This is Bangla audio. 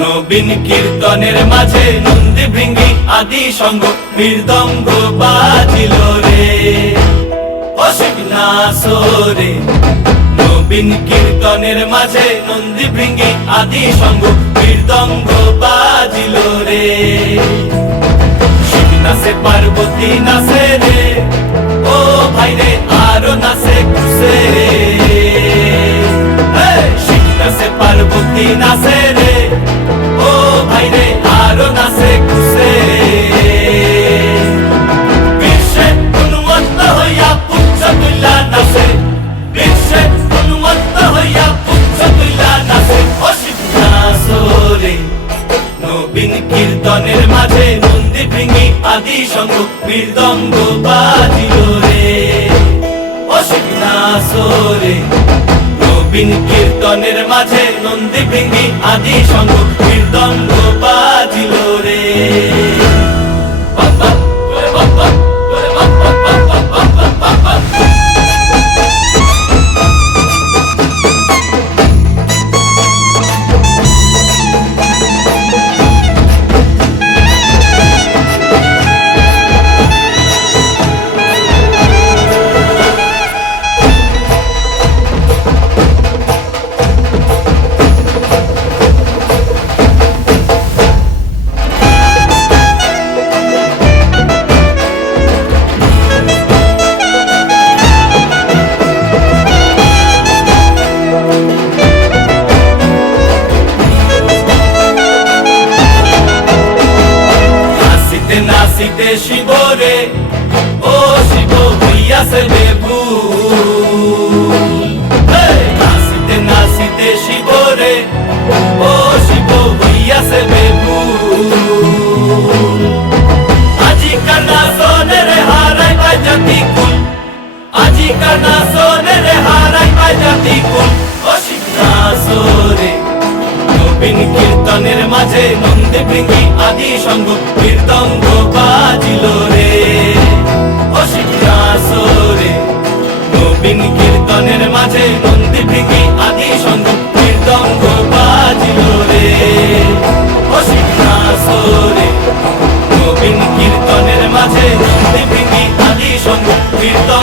নবীন কীর্তনের মাঝে নন্দী ভৃঙ্গি আদি সঙ্গ মৃদঙ্গ বাজিল রে অশিক নাসরে। নবীন কীর্তনের মাঝে নন্দী ভৃঙ্গি আদি সঙ্গ মৃদঙ্গ বাজিল রে। শিব নাচে পার্বতী নাচে রে, ও ভাই রে আরো নাচে খুশে। শিব নাচে পার্বতী নাচে রে, ও ভাই রে আরো নাচে খুশে। বিশ্বে উন্মত্ত হইয়া পুচ্ছ তুল্লা নাচে, বিশ্বে উন্মত্ত হইয়া পুচ্ছ তুল্লা নাচে অশিব নাচরে। নবীন কীর্তনের মাঝে নন্দী ভৃঙ্গি আদি সঙ্গ মৃদঙ্গ বাজিল রে অশিব নাচরে। নবীন কীর্তনের মাঝে নন্দী ভৃঙ্গি আদি সঙ্গ মৃদঙ্গ বাজিল রে। নাচিতে শিব রে, ও শিব হইয়াছে বেভুল। নাচিতে নাচিতে শিব রে, ও শিব হইয়াছে বেভুল। আজিকার নাচনে রে হারাই পায় জাতি কুল, আজিকার নাচনে রে হারাই পায় জাতি কুল অশিব নাচরে। নবীন কীর্তনের মাঝে নন্দী ভৃঙ্গি আদি সঙ্গ মৃদঙ্গ বাজিল রে অশিব নাচরে। নবীন কীর্তনের মাঝে নন্দী ভৃঙ্গি আদি সঙ্গ মৃদঙ্গ বাজিল রে অশিব নাচরে। নবীন কীর্তনের মাঝে নন্দী ভৃঙ্গি আদি সঙ্গ মৃদঙ্গ